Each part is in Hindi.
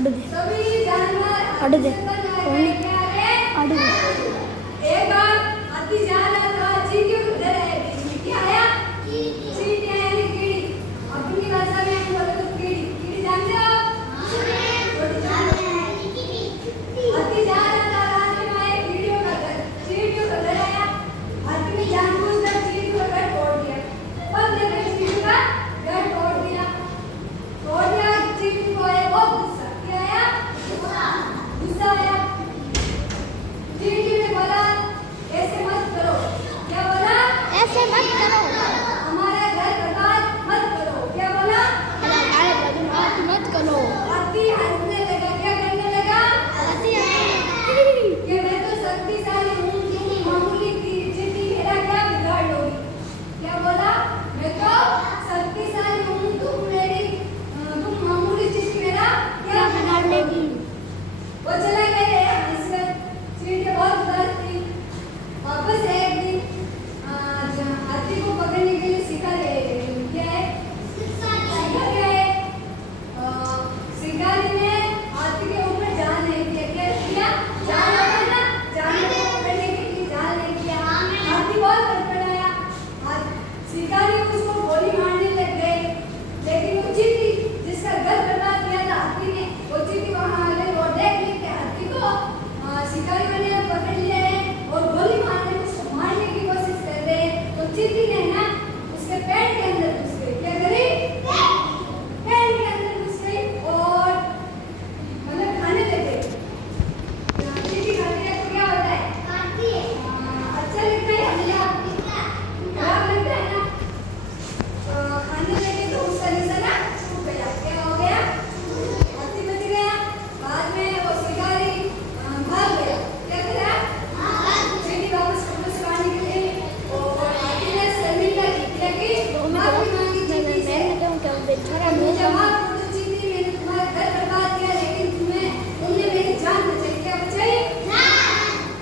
आडू दे आडू दे आडू दे एक बार हाथी जा रहा था चींटी उधर है क्या आया चींटी आया नहीं कीड़ी अपनी भाषा में हम बोले तो कीड़ी कीड़ी जानते हो हाथी जा रहा था रास्ते में आए कीड़ियों का घर चींटियों का घर आया हाथी ने जानबूझकर चींटी का घर तोड़ दिया पर देखो चींटी का घर तोड़ दिया चींटी को आया बहुत गुस्सा क्या आया गुस्सा आया चींटी ने बोला ऐसे मत करो क्या बोला ऐसे मत करो हमारा घर बर्बाद मत करो क्या बोला मत करो हाथी हंसने लगा क्या करने लगा कि मैं तो शक्तिशाली हूँ तुम मामूली चींटी मेरा क्या बिगाड़ लोगी क्या बोला मैं तो शक्तिशाली हूँ तुम मामूली चींटी मेरा क्या बिगाड़ लेगी वो चला गया हंसकर चींटी बहुत उदास थी वापस एक दिन हाथी को पकड़ने के लिए शिकार ले गए क्या है शिकार क्या है शिकारी ने हाथी के ऊपर जाल नहीं किया क्या किया जाल होता ना जाल को पकड़ने के लिए जाल नहीं किया हाथी बहुत फड़फड़ाया शिकारी उसको गोली मारने लग गए लेकिन वो चींटी जिसका घर बर्बाद किया था हाथी ने वो चींटी वहां आ गई और देख ली कि हाथी को शिकारियों ने पकड़ लिया है और गोली मारने की कोशिश कर रहे हैं तो चींटी ने ना उसके पेट के अंदर घुस गई क्या करी पेट के अंदर घुस गई और मतलब खाने लगे चींटी खाती है तो क्या होता है अच्छा लगता है खराब लगता है ना खाने लगे तो उसका निशाना छूट गया क्या हो गया हाथी बच गया बाद में वो शिकारी भाग गया क्या करा चींटी वापस पाने के लिए और हाथी ने शर्मिंदा की माफी मांगी चींटी से जवाब दो चींटी मैंने तुम्हारा घर बर्बाद किया लेकिन तुमने मेरी जान बचाई क्या बचाई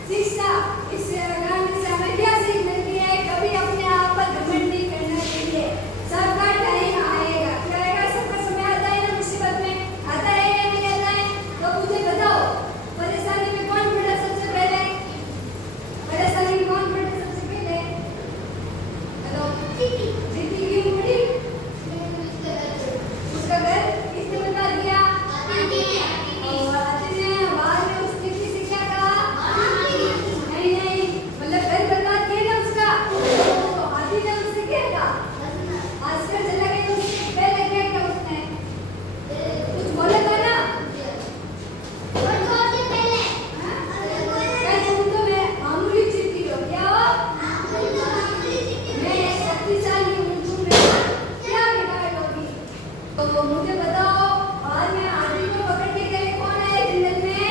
शिक्षा इस गान से हमें क्या सीख मिलती है कभी अपने आप पर घमंड नहीं करना चाहिए सबका टाइम आएगा क्या आएगा सबका समय आता है ना मुसीबत में आता है या नहीं आता है तो मुझे बताओ परेशानी में कौन पड़ा सबसे पहले परेशानी में कौन पड़ा सबसे पहले हेलो चींटी क्यों पड़ी उसका घर किसने बता दिया और हाथी ने बाद में उस चींटी से क्या कहा नहीं मतलब घर बर्बाद किया ना उसका तो हाथी ने उससे क्या कहा आजकल चला गया उससे पहले क्या किया उसने कुछ बोला था ना क्या तुम तो मैं मामूली चींटी हो क्या हो मैं शक्तिशाली हूँ तुम मेरा क्या बिगाड़ लोगी तो मुझे बताओ बाद में हाथी को पकड़ने के लिए कौन आया जंगल में